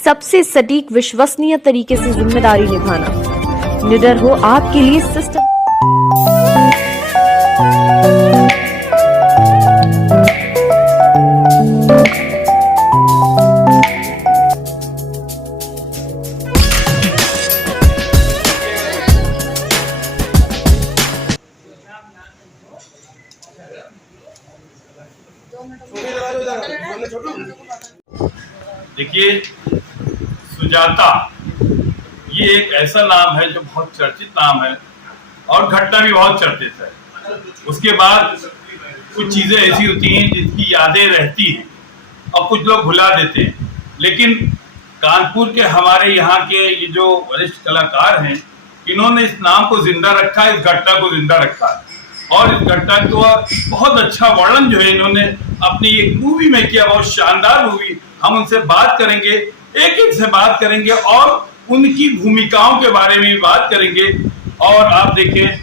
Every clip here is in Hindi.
सबसे सटीक विश्वसनीय तरीके से जिम्मेदारी निभाना। निडर हो आपके लिए सिस्टम। देखिए, सुजाता ये एक ऐसा नाम है जो बहुत चर्चित नाम है और घटना भी बहुत चर्चित है। उसके बाद कुछ चीजें ऐसी होती हैं जिसकी यादें रहती हैं और कुछ लोग भुला देते हैं, लेकिन कानपुर के हमारे यहाँ के ये जो वरिष्ठ कलाकार हैं, इन्होंने इस नाम को जिंदा रखा, इस घटना को जिंदा रखा और इस घटना को बहुत अच्छा वर्णन जो है इन्होंने अपनी एक मूवी में किया, बहुत शानदार मूवी। हम उनसे बात करेंगे, एक एक से बात करेंगे और उनकी भूमिकाओं के बारे में भी बात करेंगे। और आप देखिए,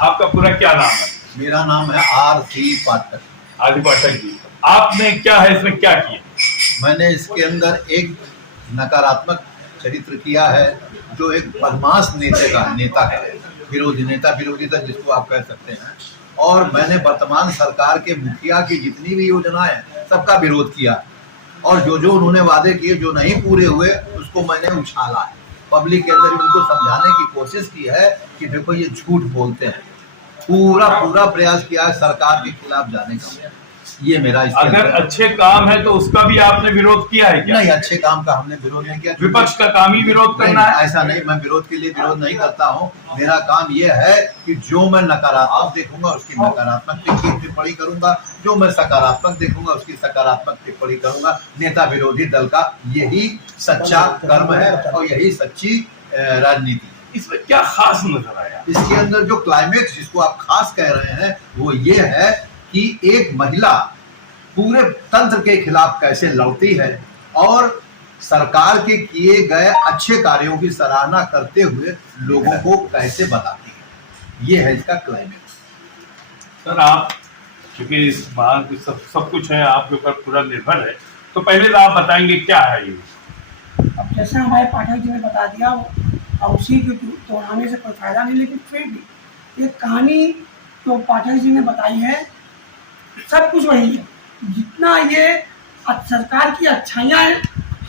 आपका पूरा क्या नाम है? मेरा नाम है आर.सी. पाठक। आर.सी. पाठक जी, आपने क्या है इसमें क्या किया? मैंने इसके अंदर एक नकारात्मक चरित्र किया है जो एक बदमाश नेता है, विरोधी था जिसको आप कह सकते हैं। और मैंने वर्तमान सरकार के मुखिया की जितनी भी योजनाएं सबका विरोध किया और जो उन्होंने वादे किए जो नहीं पूरे हुए उसको मैंने उछाला है। पब्लिक के अंदर उनको समझाने की कोशिश की है कि देखो ये झूठ बोलते हैं। पूरा प्रयास किया है सरकार के खिलाफ जाने का। ये मेरा अगर अच्छे काम है तो उसका भी आपने विरोध किया है क्या? नहीं, अच्छे काम का हमने विरोध नहीं किया। विपक्ष का काम ही विरोध करना है? ऐसा नहीं, मैं विरोध के लिए विरोध नहीं करता हूँ। मेरा काम ये है कि जो मैं नकारात्मक देखूंगा उसकी नकारात्मक टिप्पणी करूंगा, जो मैं सकारात्मक देखूंगा उसकी सकारात्मक टिप्पणी करूंगा। नेता विरोधी दल का यही सच्चा कर्म है और यही सच्ची राजनीति। इसमें क्या खास नजर आया? इसके अंदर जो क्लाइमेक्स जिसको आप खास कह रहे हैं वो ये है कि एक महिला पूरे तंत्र के खिलाफ कैसे लड़ती है और सरकार के किए गए अच्छे कार्यों की सराहना करते हुए लोगों को कैसे बताती है। ये है इसका क्लाइमेक्स। सर, आप क्योंकि इस बात सब कुछ है आपके ऊपर पूरा निर्भर है, तो पहले तो आप बताएंगे क्या है ये? अब जैसे हमारे पाठक जी ने बता दिया और उसी के दोहराने से कोई फायदा नहीं, लेकिन फिर भी ये कहानी जो पाठक जी ने बताई है सब कुछ वही है। जितना ये सरकार की अच्छाइयाँ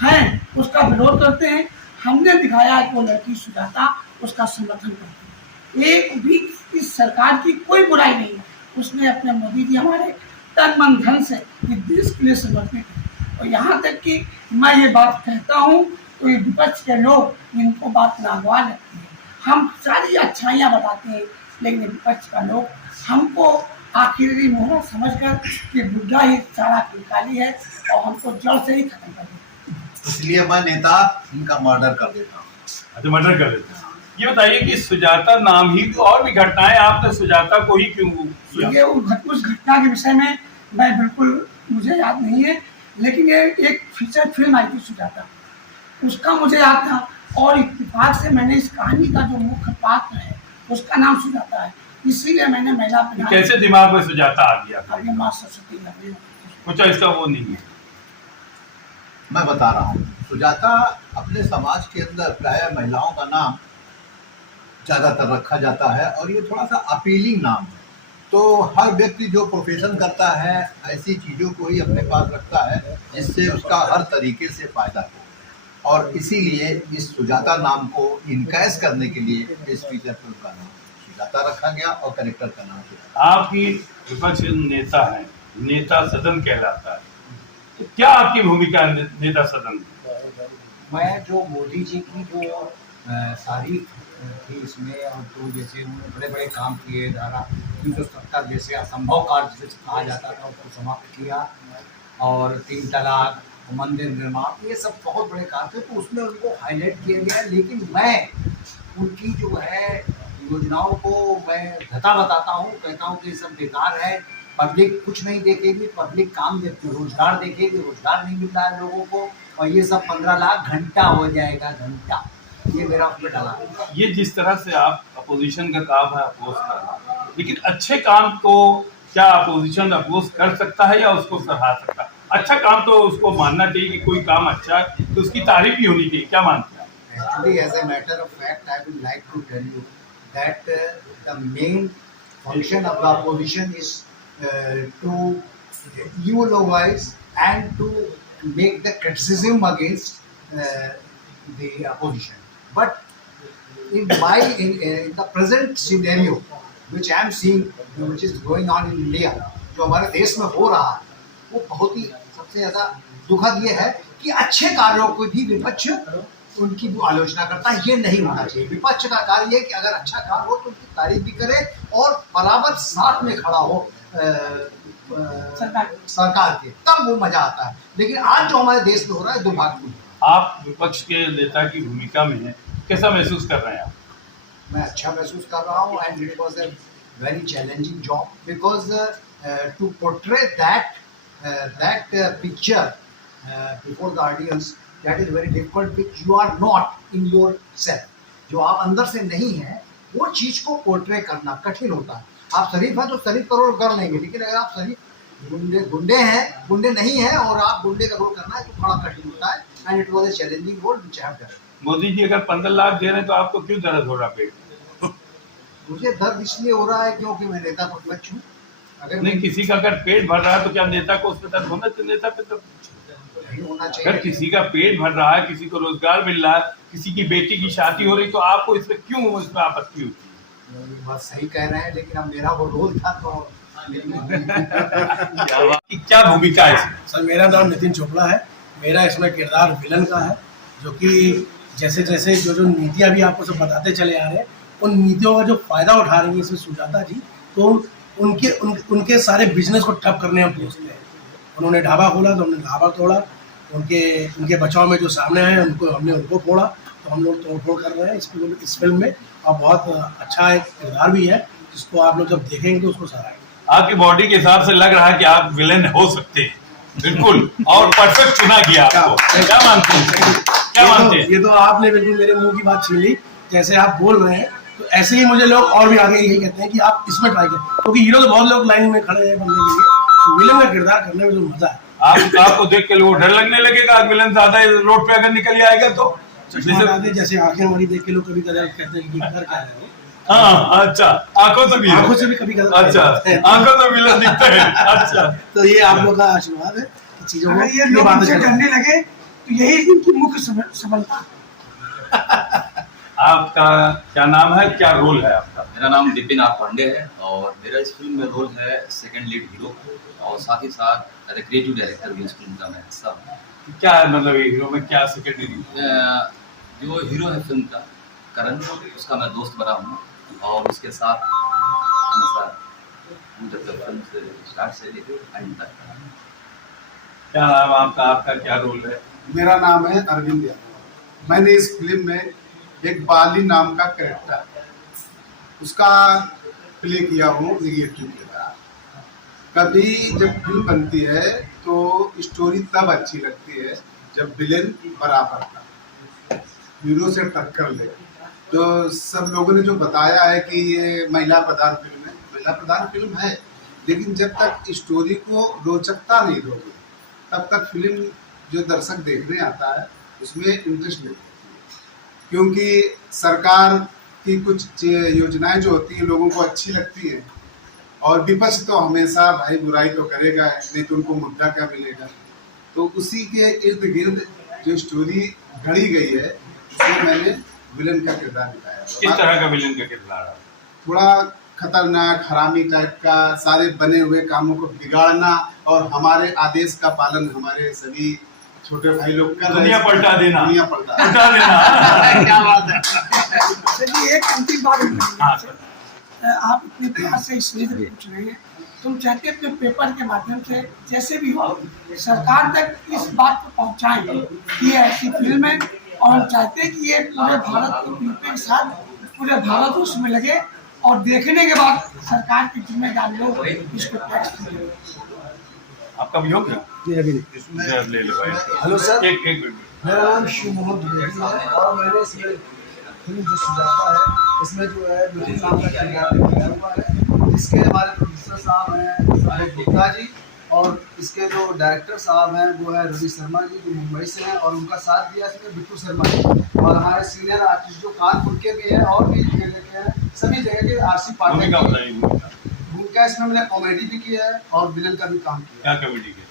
हैं उसका विरोध करते हैं। हमने दिखाया है कि वो लड़की सुजाता उसका समर्थन करती है। एक भी इस सरकार की कोई बुराई नहीं है। उसने अपने मोदी जी हमारे तन मन धन से इस देश के लिए समर्पित है। और यहाँ तक कि मैं ये बात कहता हूँ तो ये विपक्ष के लोग इनको बात नागवा लगती है। हम सारी अच्छाइयाँ बताते हैं लेकिन विपक्ष का लोग हमको आखिरी मोहरा समझकर कि बुढ़ा ही सारा निकाली है और हमको जड़ से ही खत्म कर देता है। इसलिए मैं नेता इनका मर्डर कर देता हूँ। अच्छा, मर्डर कर देते हैं। ये बताइए कि सुजाता नाम ही और भी घटनाएं, आपने सुजाता को ही क्यों? ये उस घटना के विषय में मैं बिल्कुल मुझे याद नहीं है, लेकिन ये एक फीचर फिल्म आई थी सुजाता, उसका मुझे याद था। और इत्तेफाक से मैंने इस कहानी का जो मुख्य पात्र है उसका नाम सुजाता है, इसीलिए मैंने महिला। कैसे दिमाग में सुजाता आ गया? माँ सरस्वती कुछ ऐसा वो नहीं है। मैं बता रहा हूँ, सुजाता अपने समाज के अंदर प्रायः महिलाओं का नाम ज्यादातर रखा जाता है और ये थोड़ा सा अपीलिंग नाम है। तो हर व्यक्ति जो प्रोफेशन करता है ऐसी चीजों को ही अपने पास रखता है जिससे उसका हर तरीके से फायदा हो। और इसीलिए इस सुजाता नाम को इनकैश करने के लिए इस फीचर फिल्म का नाम सुजाता रखा गया और कैरेक्टर का नाम सुजाता। आपकी विपक्ष नेता है, नेता सदन कहलाता है, तो क्या आपकी भूमिका नेता सदन? मैं जो मोदी जी की जो तारीफ थी इसमें, और तो जैसे उन्होंने बड़े बड़े काम किए, धारा 370 जैसे असंभव कार्य जिसे कहा जाता था उसको समाप्त किया, और 3 तलाक, मंदिर निर्माण, ये सब बहुत बड़े काम थे, तो उसमें उनको हाईलाइट किया गया। लेकिन मैं उनकी जो है योजनाओं को मैं धता बताता हूँ, कहता हूँ कि ये सब बेकार है, पब्लिक कुछ नहीं देखेगी, पब्लिक काम देती, रोजगार देखेगी, रोजगार नहीं मिल रहा है लोगों को, और ये सब 15 लाख घंटा हो जाएगा, घंटा, ये मेरा उसमें डाला है। ये जिस तरह से आप अपोजिशन का काम है अपोज करना, लेकिन अच्छे काम को क्या अपोजिशन अपोज कर सकता है या उसको सराहा सकता है? अच्छा काम तो उसको मानना चाहिए कि कोई काम अच्छा है तो उसकी तारीफ भी होनी चाहिए, क्या मानते हैं? Actually, as a matter of fact, I would like to tell you that the main function of the opposition is to eulogize and to make the criticism against the opposition. But in the present scenario, which I am seeing, which is going on in India, जो हमारे देश में हो रहा है, वो बहुत ही सबसे ज़्यादा दुखद ये है कि अच्छे कार्यों को भी विपक्ष उनकी वो आलोचना करता है। ये नहीं होना चाहिए। विपक्ष का कार्य है कि अगर अच्छा कार्य हो तो उनकी तारीफ भी करे और बराबर साथ में खड़ा हो सरकार के, तब वो मजा आता है। लेकिन आज जो हमारे देश में हो रहा है दुर्भाग्यपूर्ण। आप विपक्ष के नेता की भूमिका में हैं, कैसा महसूस कर रहे हैं आप? मैं अच्छा महसूस कर रहा हूँ and it was a very challenging job because to portray that picture before the audience, that is very difficult which you are not in yourself. जो आप अंदर से नहीं है वो चीज़ को पोर्ट्रे करना कठिन होता है। आप शरीफ हैं तो शरीफ का रोल कर लेंगे, लेकिन अगर आप शरीफ गुंडे हैं, गुंडे नहीं हैं और आप गुंडे का रोल करना है तो बड़ा कठिन होता है and it was a challenging role which I have done. Modi ji अगर 15 लाख दे रहे हैं तो आपको क्यों दर्द हो रहा पेट? मुझे दर्द इसलिए हो रहा है क्योंकि मैं नेता प्रतिपक्ष हूँ। अगर नहीं, किसी का अगर पेट भर रहा है तो क्या नेता को उस पर दर्द होना चाहिए? नेता पे तो नहीं होना अगर चाहिए। किसी का पेट भर रहा है, किसी को रोजगार मिल रहा है, किसी की बेटी की शादी हो रही, तो आपको इसमें क्यों इसमें आपत्ति होती है? ये बात सही कह रहे हैं, लेकिन अब मेरा वो रोल था तो क्या भूमिका है इसमें? सर मेरा नाम नितिन चोपड़ा है। मेरा इसमें किरदार विलन का है, जो कि जैसे जैसे जो नीतियाँ भी आपको सब बताते चले आ रहे हैं, उन नीतियों का जो फ़ायदा उठा रही है इसमें सुजाता जी, तो उनके सारे बिजनेस को ठप करने हम पहुँचते हैं। उन्होंने ढाबा खोला तो हमने ढाबा तोड़ा, उनके बचाव में जो सामने आए हमने उनको फोड़ा, तो हम लोग तोड़फोड़ कर रहे हैं इस फिल्म में। और बहुत अच्छा एक किरदार भी है जिसको आप लोग जब देखेंगे तो उसको सराहेंगे। आपकी बॉडी के हिसाब से लग रहा है कि आप विलेन हो सकते हैं, बिल्कुल, और परफेक्ट चुना गया आपको। क्या मानते हैं? क्या मानते हैं? ये तो आपने बिल्कुल मेरे मुंह की बात छीन ली। जैसे आप बोल रहे हैं तो ऐसे ही मुझे लोग और भी आगे यही कहते हैं कि आप इसमें ट्राई करें, क्योंकि हीरो तो बहुत लोग लाइन में खड़े हैं बनने के लिए, तो विलन का किरदार करने में जो मजा है। आपको देख के लोग डर लगने लगेगा, विलन ज्यादा रोड पे अगर निकल आएगा तो जैसे आंखें मरी देख के लोग कभी कभी कहते हैं कि कर क्या रहे हो। हाँ, अच्छा, आंखों से भी कभी अच्छा आंखों से विलन दिखते हैं। अच्छा, तो ये आप लोग का आशीर्वाद है कि चीजों को अगर ये लोग इनसे डरने लगे तो यही इनकी मुख्य सफलता। आपका क्या नाम है, क्या रोल है आपका? मेरा नाम विपिन आर पांडे है और मेरा इस फिल्म में रोल है सेकंड लीड हीरो, और साथ ही साथ एज ए क्रिएटिव डायरेक्टर भी इस फिल्म का मैं हिस्सा हूँ। क्या है मतलब हीरो में क्या सेकेंडरी? जो हीरो है फिल्म का करण, उसका मैं दोस्त बना हूँ और उसके साथ हमेशा जब तक फिल्म से स्टार्ट से लेकर एंड तक। क्या नाम आपका क्या रोल है? मेरा नाम है अरविंद यादव। मैंने इस फिल्म में एक बाली नाम का कैरेक्टर उसका प्ले किया हूँ निगेटिव किरदार। कभी जब फिल्म बनती है तो स्टोरी तब अच्छी लगती है जब विलेन बराबर का हीरो से टक्कर ले। तो सब लोगों ने जो बताया है कि ये महिला प्रधान फिल्म है, महिला प्रधान फिल्म है, लेकिन जब तक स्टोरी को रोचकता नहीं दोगे तब तक फिल्म जो दर्शक देखने आता है उसमें इंटरेस्ट नहीं होती है। क्योंकि सरकार की कुछ योजनाएं जो होती हैं लोगों को अच्छी लगती है और विपक्ष तो हमेशा भाई बुराई तो करेगा, नहीं तो उनको मुद्दा क्या मिलेगा। तो उसी के इर्द गिर्द जो स्टोरी घड़ी गई है उसमें मैंने विलन का किरदार निभाया। किस तरह का विलन का किरदार है? थोड़ा खतरनाक हरामी टाइप का, सारे बने हुए कामों को बिगाड़ना और हमारे आदेश का पालन हमारे सभी छोटे भाई लोग कर रहे हैं। दुनिया पलटा देना। क्या बात है। चलिए एक अंतिम बात हाँ, आप इतने प्यार से इसलिए पूछ रहे हैं, तुम चाहते अपने पेपर के माध्यम से जैसे भी हो सरकार तक इस बात को पहुंचाएं कि ये ऐसी फिल्म है और हम चाहते हैं कि ये पूरे भारत के साथ पूरे भारत उसमें लगे और देखने के बाद सरकार की जिम्मेदार लोग इसको टैक्स दें। आपका भी हो गया? इसमें ले लो भाई। हेलो सर, एक मिनट। मेरा नाम शिव मोहम्मद द्विवेदी है और मैंने इसमें फिल्म जो सुजाता है इसमें जो है मिथिल नाम का किरदार निभाया हुआ है, जिसके हमारे प्रोड्यूसर साहब हैं साहिब गुप्ता जी और इसके जो डायरेक्टर साहब हैं वो है रवि शर्मा जी जो मुंबई से हैं और उनका साथ दिया इसमें बिट्टू शर्मा जी और हमारे सीनियर आर्टिस्ट जो कानपुर के भी हैं और भी जगह के हैं, सभी जगह के आरसी पाठक भूमिका इसमें मैंने कॉमेडी भी किया है और विलन का भी काम किया। क्या कॉमेडी की?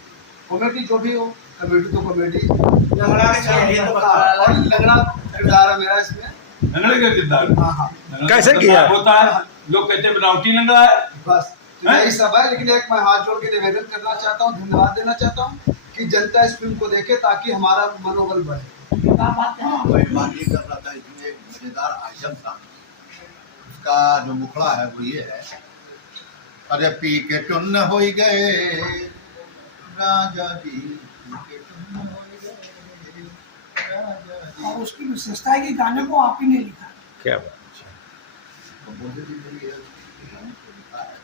कॉमेडी जो भी हो, कॉमेडी तो कॉमेडी, और लंगड़ा किरदार है मेरा इसमें। लंगड़े का किरदार? हाँ, कैसे किया होता है? लोग कहते हैं बनावटी लंगड़ा है। बस यही सब है, लेकिन एक मैं हाथ जोड़ के निवेदन करना चाहता हूँ, धन्यवाद देना चाहता हूँ कि जनता इस फिल्म को देखे ताकि हमारा मनोबल बढ़े। मेहमान ये कर रहा था, इसमें एक मजेदार आइटम था, उसका जो मुखड़ा है वो ये है, अरे पी के टुन्न हो गए राजा जी, पी के टुन्न हो गए राजा जी। और उसकी विशेषता है कि गाने को आप ही ने लिखा। क्या तो बोले जी मेरी ये गाने को लिखा है।